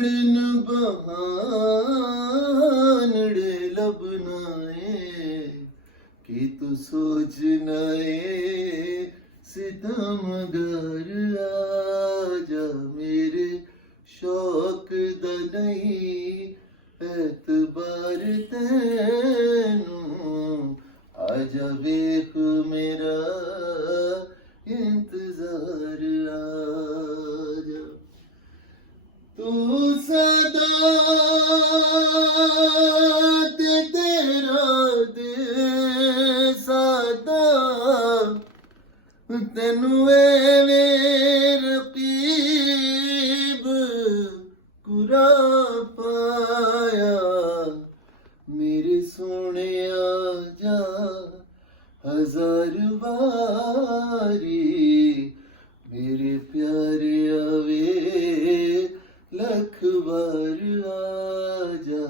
न बहानड़े लबना है कि तू सोचना है सितमगर आजा मेरे शौक दा नहीं एतबार तैनू आजा वेख मेरा इंतजार आजा तू सदा ते तेरा दे सदा तेनू एवें रकीब कुरा पाया मेरे सोने जा हजार बारी मेरे प्यारे आवे लख बार आजा